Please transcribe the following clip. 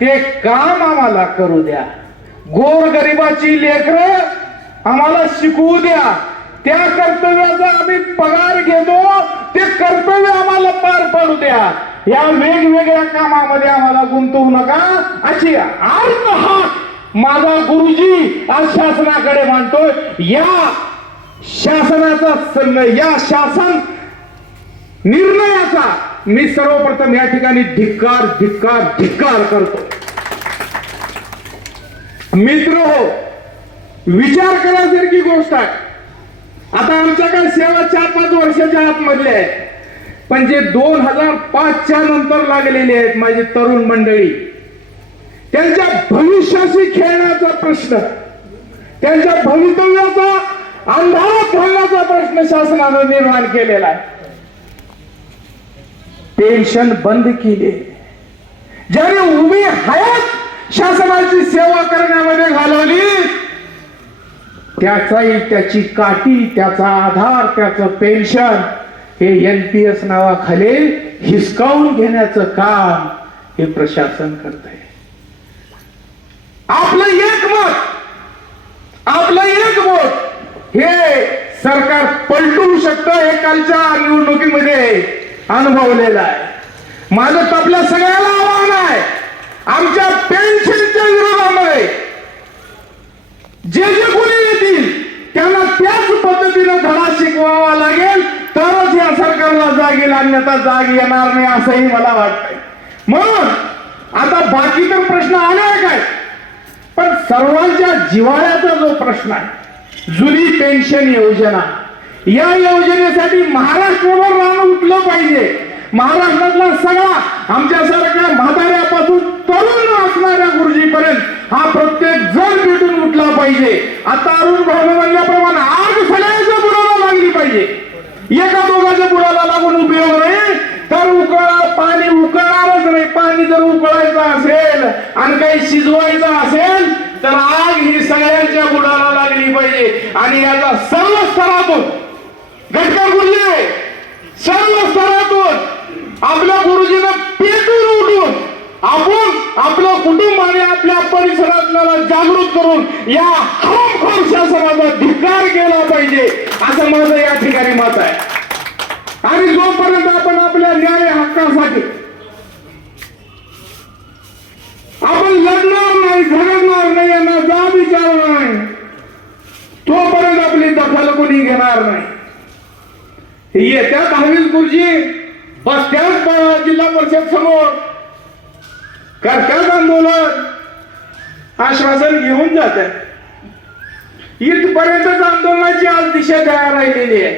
ते काम आम्हाला करू द्या. गोरगरिबाची लेकर आम्हाला शिकवू द्या. त्या कर्तव्याचा आम्ही पगार घेतो ते कर्तव्य आम्हाला पार पाडू द्या. या वेगवेगळ्या कामामध्ये आम्हाला गुंतवू नका. अशी अर्थ हा माझा गुरुजी आज शासनाकडे मांडतोय. या शासनाचा या शासन निर्णयाचा मी सर्वप्रथम या ठिकाणी धिक्कार धिक्कार धिक्कार करतो. मित्र हो विचार करण्यासारखी गोष्ट आहे. आता आमच्याकडे सेवा चार पाच वर्षाच्या आतमधले आहेत. पण जे दोन हजार पाचच्या नंतर लागलेले आहेत माझी तरुण मंडळी त्यांच्या भविष्याशी खेळण्याचा प्रश्न त्यांच्या भवितव्याचा अंधारात घालण्याचा प्रश्न शासनानं निर्माण केलेला आहे. पेन्शन बंद केले. ज्याने उभी हयात शासनाची सेवा करण्यामध्ये घालवली. त्याचाही त्याची काठी त्याचा आधार त्याचं पेन्शन हे एन पी एस नावाखाली हिसकावून घेण्याचं काम हे प्रशासन करत आहे आपलं एक मत आपलं एक मत हे सरकार पलटू शकतं हे कालच्या निवडणुकीमध्ये अनुभवलेलं आहे. माझं आपल्या सगळ्याला आमच्या पेन्शनच्या विरोधामध्ये जे जे कोणी येतील त्यांना त्याच पद्धतीनं धडा शिकवावा लागेल. तरच या सरकारला जाग येईल अन्यथा जाग येणार नाही असंही मला वाटतंय. म्हणून आता बाकी तर प्रश्न अनेक आहेत. पण सर्वांच्या जिव्हाळ्याचा जो प्रश्न आहे जुनी पेन्शन योजना या योजनेसाठी महाराष्ट्रभर रान उठलं पाहिजे. महाराष्ट्रातला सगळा आमच्यासारख्या म्हाताऱ्यापासून तरुण असणाऱ्या गुरुजीपर्यंत हा प्रत्येक जण भेटून उठला पाहिजे. आता अरुण भाऊ म्हणल्याप्रमाणे आग सगळ्याच्या बुडाला लागली पाहिजे. एका दोघाच्या बुडाला लागून उपयोग नाही. तर उकळा पाणी उकळणारच नाही. पाणी जर उकळायचं असेल आणि काही शिजवायचं असेल तर आग ही सगळ्यांच्या बुडाला लागली पाहिजे. आणि याचा सर्व स्तरातून घटकर गुरुजी सर्व स्तरातून आपल्या गुरुजीनं पेटून उठून आपण आपलं कुटुंब आणि आपल्या परिसरातल्याला जागृत करून या हरामखोर शासनाचा धिकार केला पाहिजे असं माझं या ठिकाणी मत आहे. आणि जोपर्यंत आपण आपल्या न्याय हक्कासाठी आपण लढणार नाही झगडणार नाही यांना जा विचारणार नाही तोपर्यंत आपली दखल कोणी घेणार नाही. येत्या दहावीस गुरुजी परिषद समोर करत्याच आंदोलन आश्वासन घेऊन जात आहे इथपर्यंतच आंदोलनाची आज दिशा तयार राहिलेली आहे.